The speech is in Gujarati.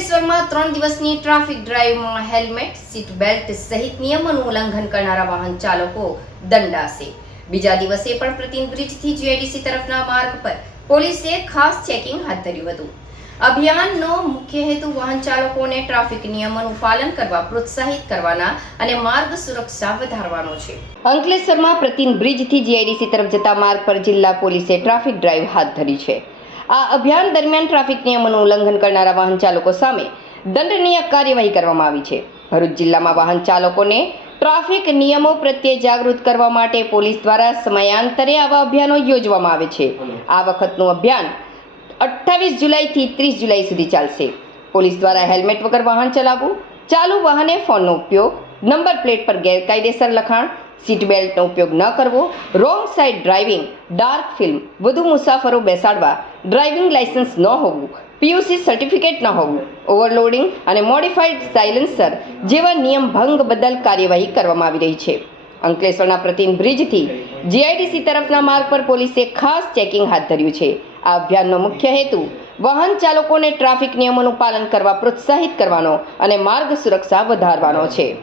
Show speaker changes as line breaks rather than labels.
અંકલેશ્વરમાં ત્રણ દિવસની ટ્રાફિક ડ્રાઈવમાં હેલ્મેટ, સીટ બેલ્ટ સહિત નિયમોનું ઉલ્લંઘન કરનારા વાહન ચાલકો દંડાશે. બીજા દિવસે પણ પ્રતિન બ્રિજથી જીઆઈડીસી તરફના માર્ગ પર પોલીસે ખાસ ચેકિંગ હાથ ધર્યું હતું. અભિયાનનો મુખ્ય હેતુ વાહન ચાલકોને ટ્રાફિક નિયમોનું પાલન કરવા, પ્રોત્સાહિત કરવાના અને માર્ગ સુરક્ષા વધારવાનો છે. અંકલેશ્વરમાં પ્રતિન બ્રિજથી જીઆઈડીસી તરફ જતા માર્ગ પર જિલ્લા પોલીસે ટ્રાફિક ડ્રાઈવ હાથ ધરી છે. આ અભિયાન દરમિયાન ટ્રાફિક નિયમોનું ઉલ્લંઘન કરનારા વાહન ચાલકો સામે દંડનીય કાર્યવાહી કરવામાં આવી છે. ભરૂચ જિલ્લામાં વાહન ચાલકોને ટ્રાફિક નિયમો પ્રત્યે જાગૃત કરવા માટે પોલીસ દ્વારા સમયાંતરે આવા અભિયાનો યોજવામાં આવે છે. આ વખતનું અભિયાન અઠ્ઠાવીસ જુલાઈથી ત્રીસ જુલાઈ સુધી ચાલશે. પોલીસ દ્વારા હેલ્મેટ વગર વાહન ચલાવવું ચાલુ વાહને ફોનનો ઉપયોગ નંબર પ્લેટ પર ગેરકાયદેસર લખાણ સીટ બેલ્ટનો ઉપયોગ ન કરવો wrong side driving dark film વધુ મુસાફરો બેસાડવા ડ્રાઇવિંગ લાઇસન્સ ન હોવું પીયુસી સર્ટિફિકેટ ન હોવું ઓવરલોડિંગ અને મોડિફાઈડ સાયલેન્સર જેવા નિયમ ભંગ બદલ કાર્યવાહી કરવામાં આવી રહી છે. અંકલેશ્વરના પ્રતિમ બ્રિજથી જીઆઈડીસી તરફના માર્ગ પર પોલીસે ખાસ ચેકિંગ હાથ ધર્યું છે. આ અભિયાનનો મુખ્ય હેતુ વાહન ચાલકોને ટ્રાફિક નિયમોનું પાલન કરવા પ્રોત્સાહિત કરવાનો અને માર્ગ સુરક્ષા વધારવાનો છે.